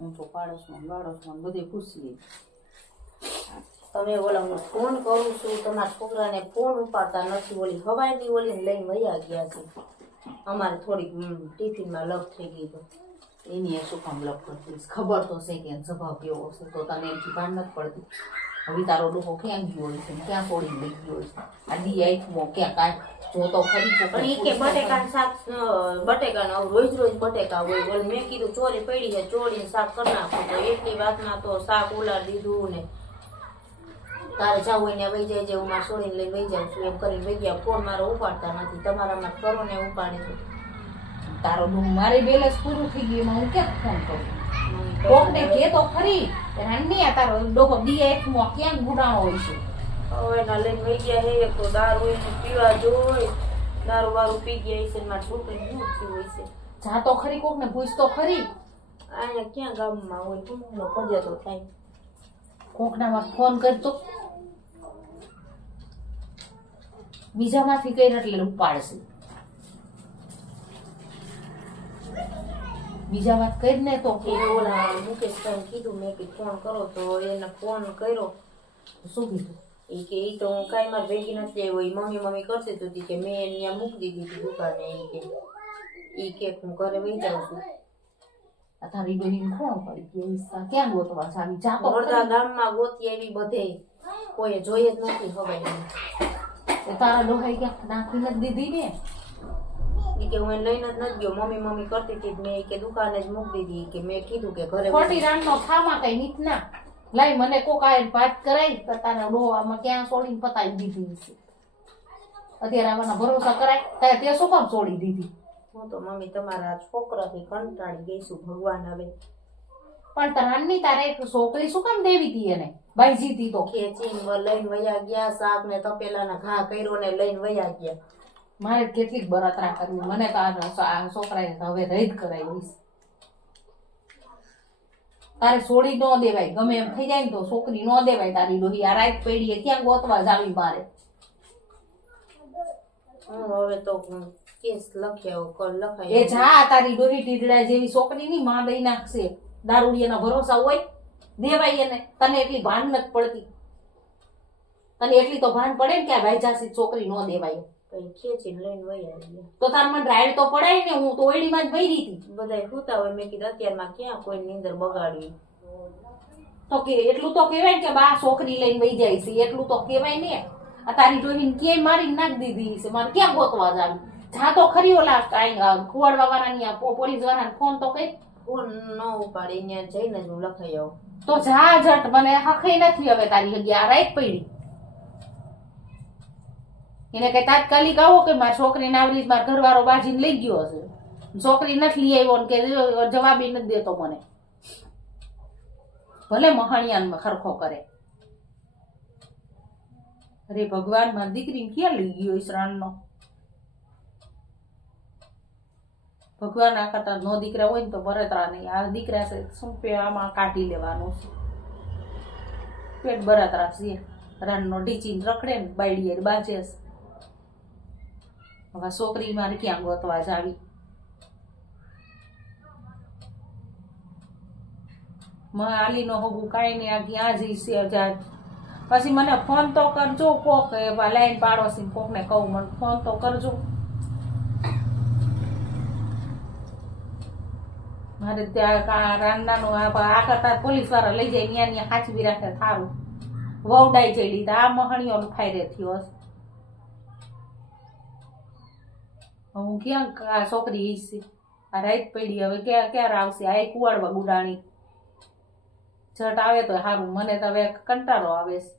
હું તો પાડોશમાં બાળોશમાં બધે પૂછી લઈ તમે ઓલા હું ફોન કરું છું, તમારા છોકરાને ફોન ઉપાડતા નથી, ઓલી હવાઈની ઓલી લઈને વયા ગયા છે. અમારે થોડીક ટિફિનમાં લપ થઈ ગઈ તો. એની એ શું કામ લપ કરતી? ખબર તો છે કે સ્વભાવ કેવો છે, તો તને એમથી ભાન નથી પડતી. હવે તારો ડોહો ક્યાં ગયો છે ક્યાં છોડીને લઈ ગયો છે? આ દી આઈફમાં ક્યાં કાંઈ જોતો ખરી છે પણ એ કે બટેકા શાક બટેકા રોજ રોજ બટેકા હોય બોલ. મેં કીધું ચોરી પડી છે ચોરીને શાક કરી નાખું. તો એટલી વાતમાં તો શાક ઉલાડી દીધું ને. તારે જવું હોય ને વહી જાય છે હું મારા છોડીને લઈને વહી જાઉં છું. એમ કરીને વહી ગયા. ફોન મારો ઉપાડતા નથી. તમારામાં કરો ને ઉપાડે છે તારો ડોહો મારી બેલેન્સ પૂરું થઈ ગયું એમાં હું ક્યાંક ફોન કરું? કોકને કે તો ખરી રાની આ તારો ડોહો દીએ એક મો ક્યાં ગુડાણો હોય છે? હવે એના લઈને વહી ગયા હે એક તો દારૂ એને પીવા જોઈ દારૂ વારું પી ગયા ને મારી છોકરીને શું થયું હશે? જા તો ખરી કોકને પૂછ તો ખરી. અહીંયા ક્યાં ગામમાં હોય કોનો તો થાય. કોકનામાં ફોન કરતો. બીજામાંથી કઈ એટલે ઉપાડશે. બીજામાં કરીને તો કે ઓલા મુકેશ મુકેશભાઈ કીધું મેં કે ફોન કરો તો એને ફોન કર્યો. શું કીધું? એ કે એ તો હું કાંઈ મારી ભેગી નથી આવ્યો એ મમ્મી મમ્મી કરતી તો હતી કે મેં એને ત્યાં મૂકી દીધી હતી દુકાને એ કે એ કે હું ઘરે વહી જાઉં છું. આ તારી બેની કોણ પડી કે ક્યાં ગોતવા છે આવી જાતો અડધા ગામમાં ગોતી આવી બધે. કોઈએ જોઈએ જ નથી હવે તારા ડોહાઈ ક્યાં નાખી નથી દીધી ને? કે હું લઈને જ નથી ગયો. મમ્મી મમ્મી કરતી હતી મેં કે દુકાને જ મૂકી દીધી. કે મેં કીધું કે ઘરે ખોટી રાણનો થામા કઈ નીત ના. લાઈ મને કોક આ ભાત કરાઈ તો તારા ડોહો ક્યાં છોડીને પતાવી દીધી હશે? અત્યારે આવાના ભરોસા કરાય તારે તે શું કામ છોડી દીધી? હું તો મમ્મી તમારા છોકરાથી કંટાળી ગઈ છું ભગવાન હવે. પણ તરાણની તારે એક છોકરી શું કામ દેવી હતી એને? ભાઈ હતી તો. ખેંચીને લઈને વયા ગયા શાક ને તપેલાના ઘા કર્યો ને લઈને વયા ગયા. મારે કેટલીક બળતરા કરવી. મને તો આ આ છોકરાએ હવે રદ કરાવી તારે છોડી ન દેવાય. ગમે એમ થઈ જાય ને તો છોકરી ન દેવાય તારી ડોહી આ રાત પડીએ ક્યાં ગોતવા જાવી મારે? હવે તો કેસ લખ્યા લખાય? એ જા તારી ડોહી ટીડડા જેવી છોકરી ની માં દઈ નાખશે. દારૂડિયાના ભરોસા હોય દેવાય એને. તને એટલી ભાન નથી પડતી. તને એટલી તો ભાન પડે ને કે આ ભાઈ છોકરી ન દેવાય. તો તાર મને રાઈડ તો પડાય ને હું તો ઓયડીમાં જ ભરી હતી. બધાય સુતા હોય મેં કીધું અત્યારમાં ક્યાં કોઈ નીંદર બગાડવી? તો કે એટલું તો કહેવાય કે બા છોકરી લઈને વહી જાય છે એટલું તો કહેવાય ને. આ તારી ડોહીને ક્યાંય મારી નાખ દીધી છે મારે ક્યાં ગોતવા જાવી? જા તો ખરી ઓલા ખુવાડવા વાળાની પોલીસ વાળાને ફોન તો કઈ ફોન ન ઉપાડી ત્યાં જઈને હું લખાઈ આવું. તો જા જટ મને હખઈ નથી હવે તારી જગ્યા રાઈટ પડી. એને કઈ તાત્કાલિક આવો કે મારી છોકરીને આવરી મારા ઘરવાળો બાજીને લઈ ગયો હશે? છોકરી નથી લઈ આવ્યો કે જવાબી નથી દેતો મને. ભલે મહાણિયાનમાં ખરખો કરે. અરે ભગવાન, મારી દીકરીને ક્યાં લઈ ગયો ઈસરાણનો ભગવાન આ કરતા નો દીકરા હોય ને તો બરતરા નહીં. આ દીકરા છે, શું પે આમાં કાઢી લેવાનું છે? પેટ બરતરા છે. રાનનો ઢીચીને રખડે ને બાયડીએ બાજે છે. હવે છોકરી મારે ક્યાં ગોતવા જાવી? માં આલીનો હગું કાંઈ નહીં, આ ક્યાં જઈ છે હજાર. પછી મને ફોન તો કરજો કોક લાઈન પાડોશી કોકને કહું, મને ફોન તો કરજો. મારે ત્યાં રાંડાનું આ કરતા પોલીસવાળા લઈ જાય ત્યાં ત્યાં હાચવી રાખે સારું વવડાઈ જઈ લીધા, આ મહણીઓનો ફાયદે થયો હશે. હું ક્યાં આ છોકરી ઈશે આ રાઈત પડી, હવે ક્યાં ક્યારે આવશે આ કુવાડવા ગુડાણી. છટ આવે તો સારું મને તો હવે કંટાળો આવે છે.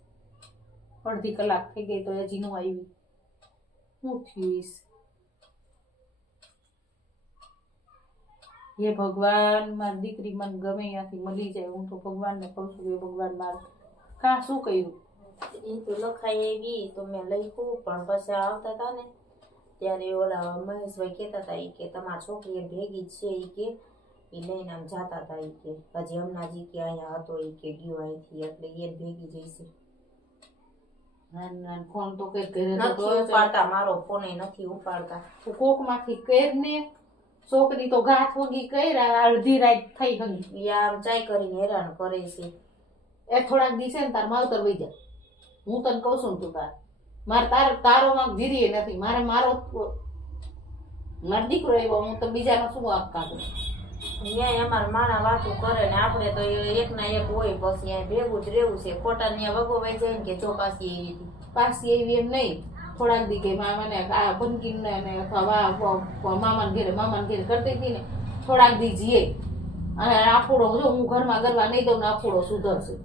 અડધી કલાક થઈ ગઈ તો હજી નું આવી. શું થયું હે ભગવાન, મારી દીકરી મને ગમે ત્યાંથી મળી જાય. હું તો ભગવાનને કહું છું કે ભગવાન મારે. કાં શું કર્યું? એ તો લખાઈ એવી તો મેં લખ્યું, પણ પછી આવતા હતા ને ત્યારે ઓલા મહેશભાઈ કહેતા હતા ઈ કે તમારા છોકરી એ ભેગી છે એ કે એ લઈને આમ જાતા હતા ઈ કે. હજી હમણાં કે અહીંયા હતો એ કે ગયો અહીંથી એટલે એ ભેગી જઈશે ફોન તો કઈ ઘરે નથી ઉપાડતા મારો ફોન નથી ઉપાડતા. કોકમાંથી કર ને છોકરી તો ગાંઠ વગી કર્યા અડધી રાત થઈ ગઈ. આમ ચાય કરીને હેરાન કરે છે. એ થોડાક દિવસે ને તાર માવતર જાય હું તને કહું છું તું તાર. મારે તાર તારો માં જીરીએ નથી. મારે મારો મારો દીકરો એવો હું તો બીજાનો શું વાંક કાઢું? ન્યાય અમારા માણા વાતું કરે ને આપણે તો એક ના એક હોય પછી અહીંયા ભેગું જ રહેવું છે. ખોટા ત્યાં વગો વહી જાય ને કે ચોપાસી એવી હતી. પાછી એવી એમ નહીં. થોડાક દી કે મા મને આ ભનકીને ને અથવા મામાને ઘેરે મામાને ઘેરે કરતી હતી ને થોડાક દી જીએ. અને આફોડો જો હું ઘરમાં ગરવા નહીં દઉં ને આફોડો સુધરશે.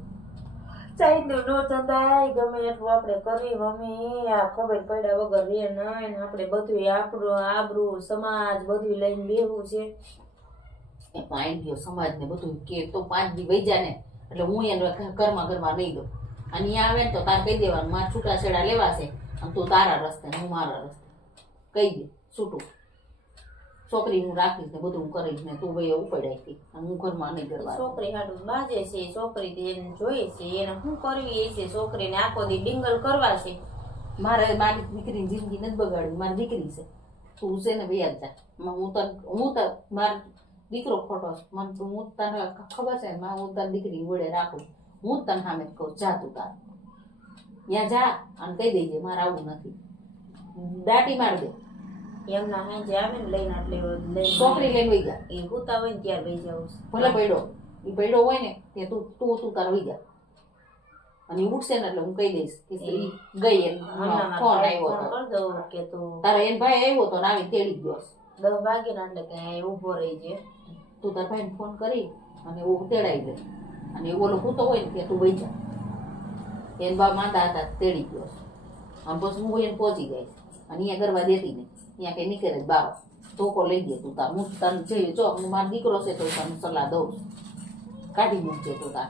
ચાઈનું નો ચંદાય ગમે એટલું આપણે કરી મમ્મી આ ખબર પડ્યા વગર રે નહીં આપણે બધું આપણું આબરું, સમાજ બધું લઈને બેવું છે. એ આઈ ગયો સમાજને બધું કે તો પાંચ દી વહી ને એટલે હું એને ઘરમાં ઘરમાં નહીં દઉં. અને અહીંયા આવે ને તો તાર કહી દેવાનું, મારા છૂટા છેડા લેવાશે, અને તું તારા રસ્તે હું મારા રસ્તે. કહી દે, છૂટું. છોકરી હું રાખીશ ને બધું હું કરીશ ને તું ભાઈ ઉપડાઈ હતી હું ઘરમાં નહીં કરવા છોકરી હાડું બાજે છે છોકરી તો એને જોઈએ છે એને શું કરવી એ છે છોકરીને આખો દી ડિંગલ કરવા છે. મારે મારી દીકરીની જિંદગી નથી બગાડવી મારી દીકરી છે. તું છે ને વ્યાજ જા. હું તને હું તો મારો દીકરો ખોટો છે. મને તું હું તને ખબર છે ને માં હું તારી દીકરી વડે રાખું. હું તને સામે જ કહું જા તું તાર. ત્યાં જા અને કહી દેજે મારે આવું નથી. દાટી મારી દે. એમના જે આવે ને લઈને એટલે છોકરી લઈને વઈ જા એ હુતા હોય ને ત્યાર વહી જવું. ભલે પડ્યો એ પડ્યો હોય ને તે તું તું તું તાર વઈ જા. અને ઉઠશે ને એટલે હું કહી દઈશ કે ગઈ એમ. ફોન આવ્યો કે તું તારો એન ભાઈ આવ્યો તો ને આવી તેડી ગયો. દસ વાગે ને એટલે કે ઊભો ઊભો રહી છે તું તાર ભાઈને ફોન કરી અને એવું તેડાઈ દે. અને એ ઓલો પૂતો હોય ને કે તું વઈ જા. એન બા માંદા હતા તેડી ગયો. અને પછી હું એને પહોંચી ગઈ. અને અહીંયા ગરવા દેતી નહીં અહીંયા કઈ નીકળે જ તો ધોકો લઈ દે તું તાર. હું તને જઈ જો, હું મારો દીકરો છે તો તને સલાહ દઉં. કાઢી મૂકજે તું તાર.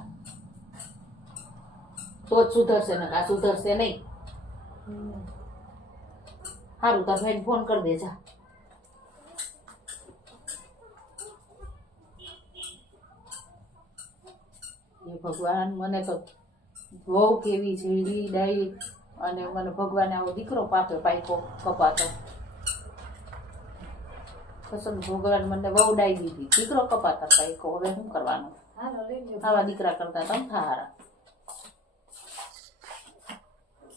તો જ સુધરશે ને આ સુધરશે નહીં સારું તાર ભાઈ ફોન કરી દે, જા. એ ભગવાન, મને તો બહુ કેવી ઝીડી ડાઈ અને મને ભગવાને આવો દીકરો પાપ્યો પાયકો કપાતો. કસમ ભગવાન મને બહુ ડાઈ દીધી. દીકરો કપાતા પાયકો હવે શું કરવાનું? આવા દીકરા કરતા તમ થારા